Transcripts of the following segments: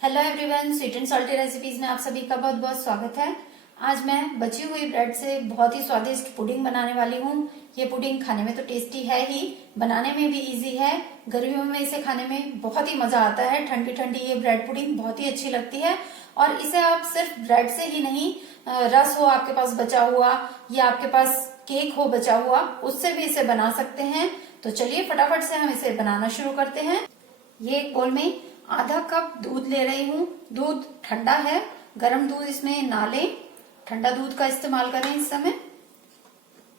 Hello everyone, sweet and salty recipes में आप सभी का बहुत बहुत स्वागत है। आज मैं बची हुई ब्रेड से बहुत ही स्वादिष्ट पुडिंग बनाने वाली हूँ। ये पुडिंग खाने में तो टेस्टी है ही, बनाने में भी इजी है। गर्मियों में इसे खाने में बहुत ही मजा आता है। ठंडी ठंडी ये ब्रेड पुडिंग बहुत ही अच्छी लगती है। और इसे आप सिर्फ ब्रेड से ही नहीं, रस हो आपके पास बचा हुआ या आपके पास केक हो बचा हुआ, उससे भी इसे बना सकते हैं। तो चलिए फटाफट से हम इसे बनाना शुरू करते हैं। ये एक बोल में आधा कप दूध ले रही हूँ। दूध ठंडा है, गर्म दूध इसमें ना लें, ठंडा दूध का इस्तेमाल करें इस समय।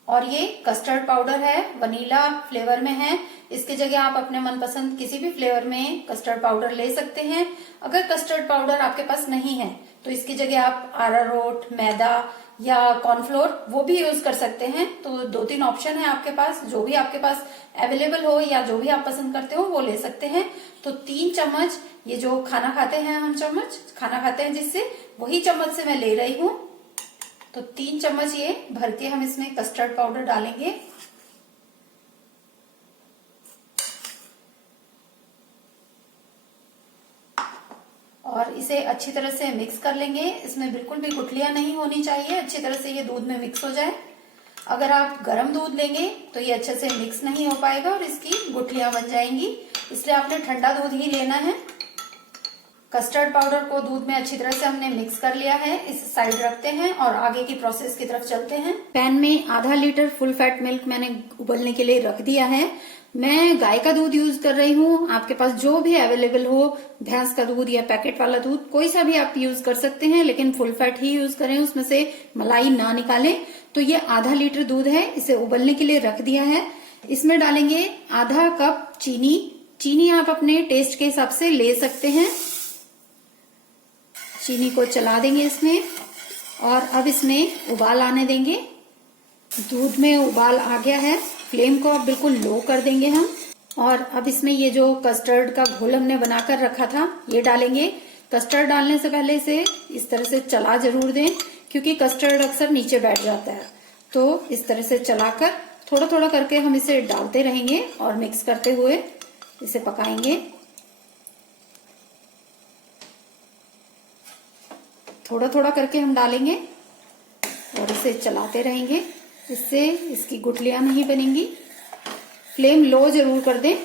और ये कस्टर्ड पाउडर है, वनीला फ्लेवर में है। इसकी जगह आप अपने मनपसंद किसी भी फ्लेवर में कस्टर्ड पाउडर ले सकते हैं। अगर कस्टर्ड पाउडर आपके पास नहीं है तो इसकी जगह आप अरारोट, मैदा या कॉर्नफ्लोर वो भी यूज कर सकते हैं। तो 2-3 ऑप्शन है आपके पास, जो भी आपके पास अवेलेबल हो या जो भी आप पसंद करते हो वो ले सकते हैं। तो 3 चम्मच, ये जो खाना खाते हैं हम चम्मच, खाना खाते हैं जिससे, वही चम्मच से मैं ले रही हूँ। तो 3 चम्मच ये भर के हम इसमें कस्टर्ड पाउडर डालेंगे। और इसे अच्छी तरह से मिक्स कर लेंगे। इसमें बिल्कुल भी गुठलियां नहीं होनी चाहिए, अच्छी तरह से ये दूध में मिक्स हो जाए। अगर आप गर्म दूध लेंगे तो ये अच्छे से मिक्स नहीं हो पाएगा और इसकी गुठलियां बन जाएंगी, इसलिए आपने ठंडा दूध ही लेना है। कस्टर्ड पाउडर को दूध में अच्छी तरह से हमने मिक्स कर लिया है, इस साइड रखते हैं और आगे की प्रोसेस की तरफ चलते हैं। पैन में आधा लीटर फुल फैट मिल्क मैंने उबलने के लिए रख दिया है। मैं गाय का दूध यूज कर रही हूँ, आपके पास जो भी अवेलेबल हो, भैंस का दूध या पैकेट वाला दूध, कोई सा भी आप यूज कर सकते हैं, लेकिन फुल फैट ही यूज करें, उसमें से मलाई ना निकालें। तो ये आधा लीटर दूध है, इसे उबलने के लिए रख दिया है। इसमें डालेंगे आधा कप चीनी। चीनी आप अपने टेस्ट के हिसाब से ले सकते हैं। चीनी को चला देंगे इसमें और अब इसमें उबाल आने देंगे। दूध में उबाल आ गया है, फ्लेम को अब बिल्कुल लो कर देंगे हम। और अब इसमें ये जो कस्टर्ड का घोल हमने बनाकर रखा था ये डालेंगे। कस्टर्ड डालने से पहले इसे इस तरह से चला जरूर दें, क्योंकि कस्टर्ड अक्सर नीचे बैठ जाता है। तो इस तरह से चलाकर थोड़ा थोड़ा करके हम इसे डालते रहेंगे और मिक्स करते हुए इसे पकाएंगे। थोड़ा थोड़ा करके हम डालेंगे और इसे चलाते रहेंगे, इससे इसकी गुठलियां नहीं बनेंगी। फ्लेम लो जरूर कर दें।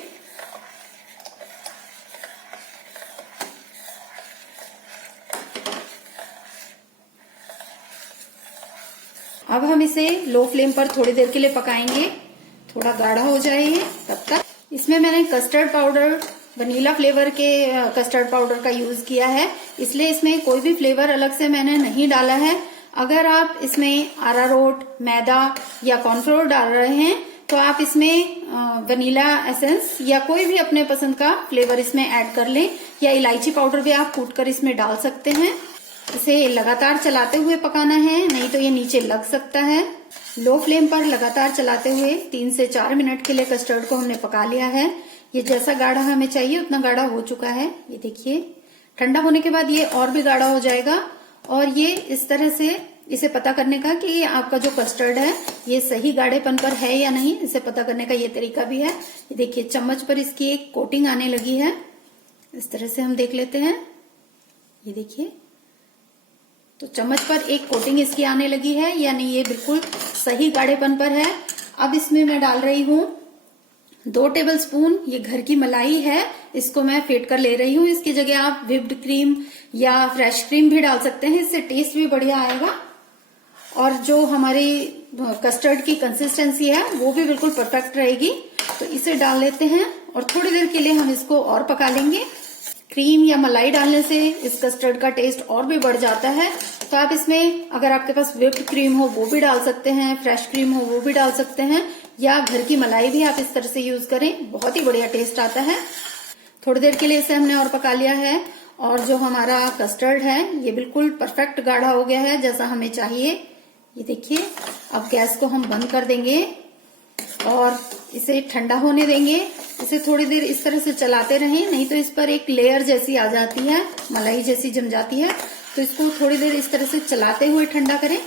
अब हम इसे लो फ्लेम पर थोड़ी देर के लिए पकाएंगे, थोड़ा गाढ़ा हो जाए ये, तब तक। इसमें मैंने कस्टर्ड पाउडर, वनीला फ्लेवर के कस्टर्ड पाउडर का यूज किया है, इसलिए इसमें कोई भी फ्लेवर अलग से मैंने नहीं डाला है। अगर आप इसमें अरारोट, मैदा या कॉर्नफ्लोर डाल रहे हैं तो आप इसमें वनीला एसेंस या कोई भी अपने पसंद का फ्लेवर इसमें ऐड कर लें, या इलायची पाउडर भी आप कूट कर इसमें डाल सकते हैं। इसे लगातार चलाते हुए पकाना है, नहीं तो ये नीचे लग सकता है। लो फ्लेम पर लगातार चलाते हुए 3 से 4 मिनट के लिए कस्टर्ड को हमने पका लिया है। ये जैसा गाढ़ा हमें चाहिए उतना गाढ़ा हो चुका है। ये देखिए, ठंडा होने के बाद ये और भी गाढ़ा हो जाएगा। और ये इस तरह से इसे पता करने का कि आपका जो कस्टर्ड है ये सही गाढ़ेपन पर है या नहीं, इसे पता करने का ये तरीका भी है। ये देखिए, चम्मच पर इसकी एक कोटिंग आने लगी है, इस तरह से हम देख लेते हैं। ये देखिए, तो चम्मच पर एक कोटिंग इसकी आने लगी है, यानी ये बिल्कुल सही गाढ़ेपन पर है। अब इसमें मैं डाल रही हूँ 2 टेबलस्पून, ये घर की मलाई है, इसको मैं फेंट कर ले रही हूँ। इसकी जगह आप व्हिप्ड क्रीम या फ्रेश क्रीम भी डाल सकते हैं, इससे टेस्ट भी बढ़िया आएगा। और जो हमारी कस्टर्ड की कंसिस्टेंसी है वो भी बिल्कुल परफेक्ट रहेगी। तो इसे डाल लेते हैं और थोड़ी देर के लिए हम इसको और पका लेंगे। क्रीम या मलाई डालने से इस कस्टर्ड का टेस्ट और भी बढ़ जाता है। तो आप इसमें, अगर आपके पास व्हिप्ड क्रीम हो वो भी डाल सकते हैं, फ्रेश क्रीम हो वो भी डाल सकते हैं, या घर की मलाई भी आप इस तरह से यूज करें, बहुत ही बढ़िया टेस्ट आता है। थोड़ी देर के लिए इसे हमने और पका लिया है और जो हमारा कस्टर्ड है ये बिल्कुल परफेक्ट गाढ़ा हो गया है, जैसा हमें चाहिए। ये देखिए, अब गैस को हम बंद कर देंगे और इसे ठंडा होने देंगे। इसे थोड़ी देर इस तरह से चलाते रहें, नहीं तो इस पर एक लेयर जैसी आ जाती है, मलाई जैसी जम जाती है। तो इसको थोड़ी देर इस तरह से चलाते हुए ठंडा करें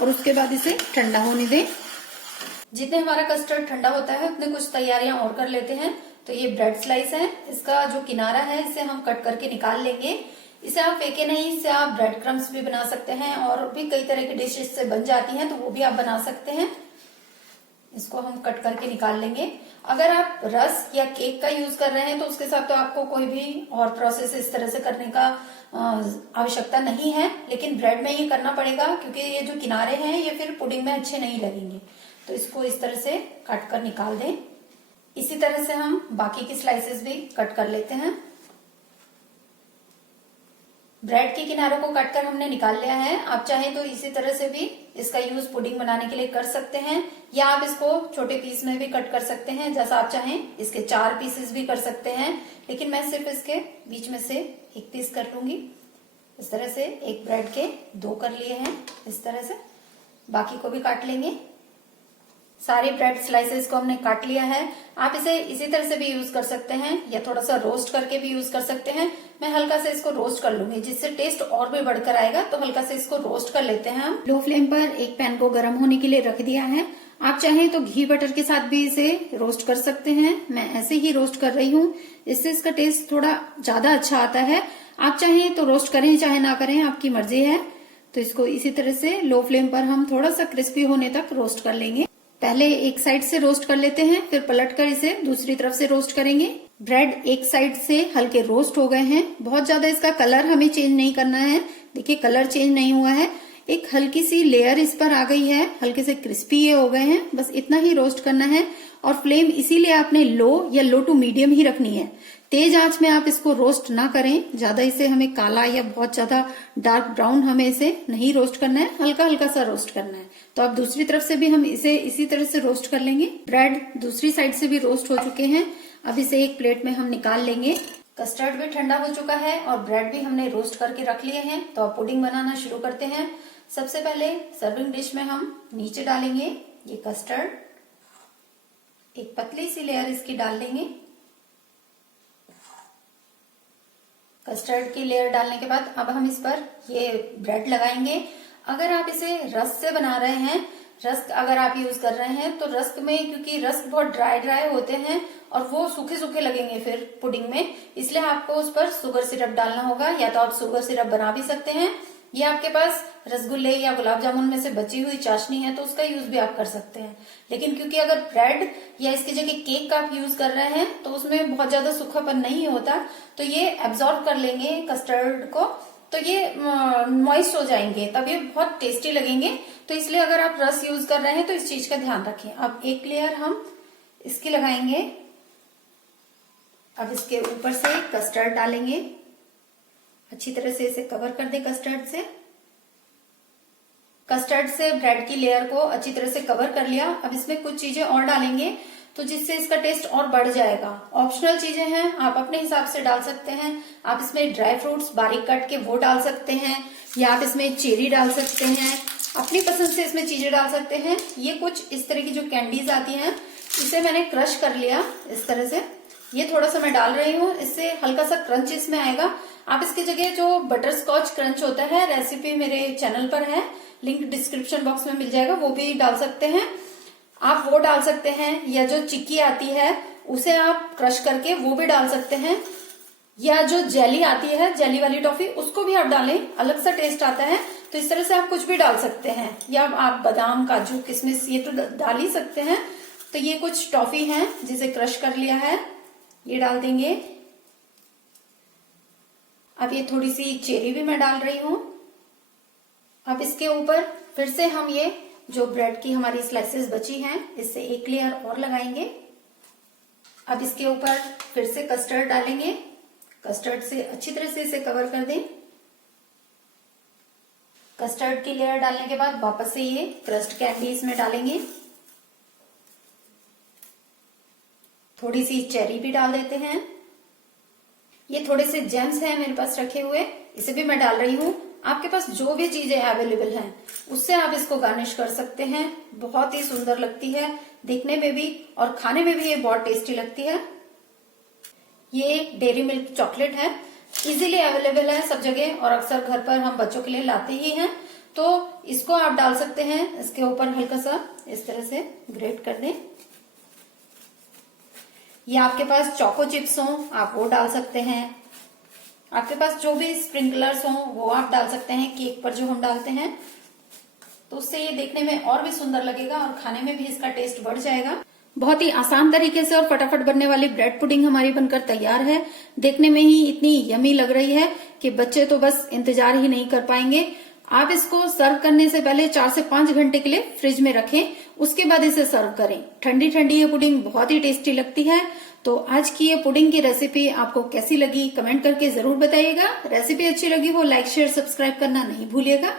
और उसके बाद इसे ठंडा होने दें। जितने हमारा कस्टर्ड ठंडा होता है उतने कुछ तैयारियां और कर लेते हैं। तो ये ब्रेड स्लाइस है, इसका जो किनारा है इसे हम कट करके निकाल लेंगे। इसे आप फेंके नहीं, इससे आप ब्रेड क्रम्स भी बना सकते हैं और भी कई तरह की डिशेस से बन जाती हैं, तो वो भी आप बना सकते हैं। इसको हम कट करके निकाल लेंगे। अगर आप रस या केक का यूज कर रहे हैं तो उसके साथ तो आपको कोई भी और प्रोसेस इस तरह से करने का आवश्यकता नहीं है, लेकिन ब्रेड में ये करना पड़ेगा क्योंकि ये जो किनारे हैं ये फिर पुडिंग में अच्छे नहीं लगेंगे। तो इसको इस तरह से काट कर निकाल दें। इसी तरह से हम बाकी की स्लाइसेस भी कट कर लेते हैं। ब्रेड के किनारों को काटकर हमने निकाल लिया है। आप चाहें तो इसी तरह से भी इसका यूज पुडिंग बनाने के लिए कर सकते हैं, या आप इसको छोटे पीस में भी कट कर सकते हैं, जैसा आप चाहें। इसके 4 पीसेस भी कर सकते हैं, लेकिन मैं सिर्फ इसके बीच में से एक पीस कर लूंगी। इस तरह से एक ब्रेड के 2 कर लिए हैं। इस तरह से बाकी को भी काट लेंगे। सारे ब्रेड स्लाइसेस को हमने काट लिया है। आप इसे इसी तरह से भी यूज कर सकते हैं या थोड़ा सा रोस्ट करके भी यूज कर सकते हैं। मैं हल्का से इसको रोस्ट कर लूंगी, जिससे टेस्ट और भी बढ़कर आएगा। तो हल्का से इसको रोस्ट कर लेते हैं हम। लो फ्लेम पर एक पैन को गर्म होने के लिए रख दिया है। आप चाहें तो घी बटर के साथ भी इसे रोस्ट कर सकते हैं। मैं ऐसे ही रोस्ट कर रही हूँ, इससे इसका टेस्ट थोड़ा ज्यादा अच्छा आता है। आप चाहें तो रोस्ट करें, चाहे ना करें, आपकी मर्जी है। तो इसको इसी तरह से लो फ्लेम पर हम थोड़ा सा क्रिस्पी होने तक रोस्ट कर लेंगे। पहले एक साइड से रोस्ट कर लेते हैं, फिर पलटकर इसे दूसरी तरफ से रोस्ट करेंगे। ब्रेड एक साइड से हल्के रोस्ट हो गए हैं। बहुत ज्यादा इसका कलर हमें चेंज नहीं करना है। देखिए कलर चेंज नहीं हुआ है, एक हल्की सी लेयर इस पर आ गई है, हल्के से क्रिस्पी ये हो गए हैं। बस इतना ही रोस्ट करना है और फ्लेम इसीलिए आपने लो या लो टू मीडियम ही रखनी है। तेज आंच में आप इसको रोस्ट ना करें, ज्यादा इसे हमें काला या बहुत ज्यादा डार्क ब्राउन हमें इसे नहीं रोस्ट करना है, हल्का हल्का सा रोस्ट करना है। तो अब दूसरी तरफ से भी हम इसे इसी तरह से रोस्ट कर लेंगे। ब्रेड दूसरी साइड से भी रोस्ट हो चुके हैं। अब इसे एक प्लेट में हम निकाल लेंगे। कस्टर्ड भी ठंडा हो चुका है और ब्रेड भी हमने रोस्ट करके रख लिए हैं। तो अब पुडिंग बनाना शुरू करते हैं। सबसे पहले सर्विंग डिश में हम नीचे डालेंगे ये कस्टर्ड, एक पतली सी लेयर इसकी डाल लेंगे। कस्टर्ड की लेयर डालने के बाद अब हम इस पर ये ब्रेड लगाएंगे। अगर आप इसे रस्क से बना रहे हैं, रस्क अगर आप यूज कर रहे हैं, तो रस्क में क्योंकि रस्क बहुत ड्राई ड्राई होते हैं और वो सूखे सूखे लगेंगे फिर पुडिंग में, इसलिए आपको उस पर शुगर सिरप डालना होगा। या तो आप शुगर सिरप बना भी सकते हैं, या आपके पास रसगुल्ले या गुलाब जामुन में से बची हुई चाशनी है तो उसका यूज भी आप कर सकते हैं। लेकिन क्योंकि अगर ब्रेड या इसकी जगह केक का आप यूज कर रहे हैं तो उसमें बहुत ज्यादा सूखापन नहीं होता, तो ये एब्जॉर्ब कर लेंगे कस्टर्ड को, तो ये मॉइस्ट हो जाएंगे, तब ये बहुत टेस्टी लगेंगे। तो इसलिए अगर आप रस यूज कर रहे हैं तो इस चीज का ध्यान रखें। अब एक लेयर हम इसकी लगाएंगे। अब इसके ऊपर से कस्टर्ड डालेंगे। अच्छी तरह से इसे कवर कर दें कस्टर्ड से। कस्टर्ड से ब्रेड की लेयर को अच्छी तरह से कवर कर लिया। अब इसमें कुछ चीजें और डालेंगे तो जिससे इसका टेस्ट और बढ़ जाएगा। ऑप्शनल चीजें हैं, आप अपने हिसाब से डाल सकते हैं। आप इसमें ड्राई फ्रूट्स बारीक काट के वो डाल सकते हैं, या आप इसमें चेरी डाल सकते हैं, अपनी पसंद से इसमें चीजें डाल सकते हैं। ये कुछ इस तरह की जो कैंडीज आती हैं, इसे मैंने क्रश कर लिया इस तरह से। ये थोड़ा सा मैं डाल रही हूँ, इससे हल्का सा क्रंच इसमें आएगा। आप इसकी जगह जो बटर स्कॉच क्रंच होता है, रेसिपी मेरे चैनल पर है, लिंक डिस्क्रिप्शन बॉक्स में मिल जाएगा, वो भी डाल सकते हैं। आप वो डाल सकते हैं, या जो चिक्की आती है उसे आप क्रश करके वो भी डाल सकते हैं, या जो जेली आती है, जेली वाली टॉफी, उसको भी आप डालें, अलग सा टेस्ट आता है। तो इस तरह से आप कुछ भी डाल सकते हैं, या आप बादाम काजू किशमिश ये तो डाल ही सकते हैं। तो ये कुछ टॉफी है जिसे क्रश कर लिया है, ये डाल देंगे। अब ये थोड़ी सी चेरी भी मैं डाल रही हूं। अब इसके ऊपर फिर से हम ये जो ब्रेड की हमारी स्लाइसेस बची हैं, इससे एक लेयर और लगाएंगे। अब इसके ऊपर फिर से कस्टर्ड डालेंगे। कस्टर्ड से अच्छी तरह से इसे कवर कर दें। कस्टर्ड की लेयर डालने के बाद वापस से ये क्रस्ट कैंडी इसमें डालेंगे। थोड़ी सी चेरी भी डाल देते हैं। ये थोड़े से जेम्स हैं मेरे पास रखे हुए, इसे भी मैं डाल रही हूँ। आपके पास जो भी चीजें अवेलेबल हैं उससे आप इसको गार्निश कर सकते हैं। बहुत ही सुंदर लगती है देखने में भी, और खाने में भी ये बहुत टेस्टी लगती है। ये डेयरी मिल्क चॉकलेट है, इजीली अवेलेबल है सब जगह, और अक्सर घर पर हम बच्चों के लिए लाते ही हैं। तो इसको आप डाल सकते हैं। इसके ऊपर हल्का सा इस तरह से ग्रेट कर दें, या आपके पास चोको चिप्स हो आप वो डाल सकते हैं। आपके पास जो भी स्प्रिंकलर्स हो वो आप डाल सकते हैं केक पर जो हम डालते हैं, तो उससे ये देखने में और भी सुंदर लगेगा और खाने में भी इसका टेस्ट बढ़ जाएगा। बहुत ही आसान तरीके से और फटाफट बनने वाली ब्रेड पुडिंग हमारी बनकर तैयार है। देखने में ही इतनी यमी लग रही है कि बच्चे तो बस इंतजार ही नहीं कर पाएंगे। आप इसको सर्व करने से पहले 4 से 5 घंटे के लिए फ्रिज में रखें, उसके बाद इसे सर्व करें। ठंडी ठंडी ये पुडिंग बहुत ही टेस्टी लगती है। तो आज की ये पुडिंग की रेसिपी आपको कैसी लगी कमेंट करके जरूर बताइएगा। रेसिपी अच्छी लगी हो लाइक शेयर सब्सक्राइब करना नहीं भूलिएगा।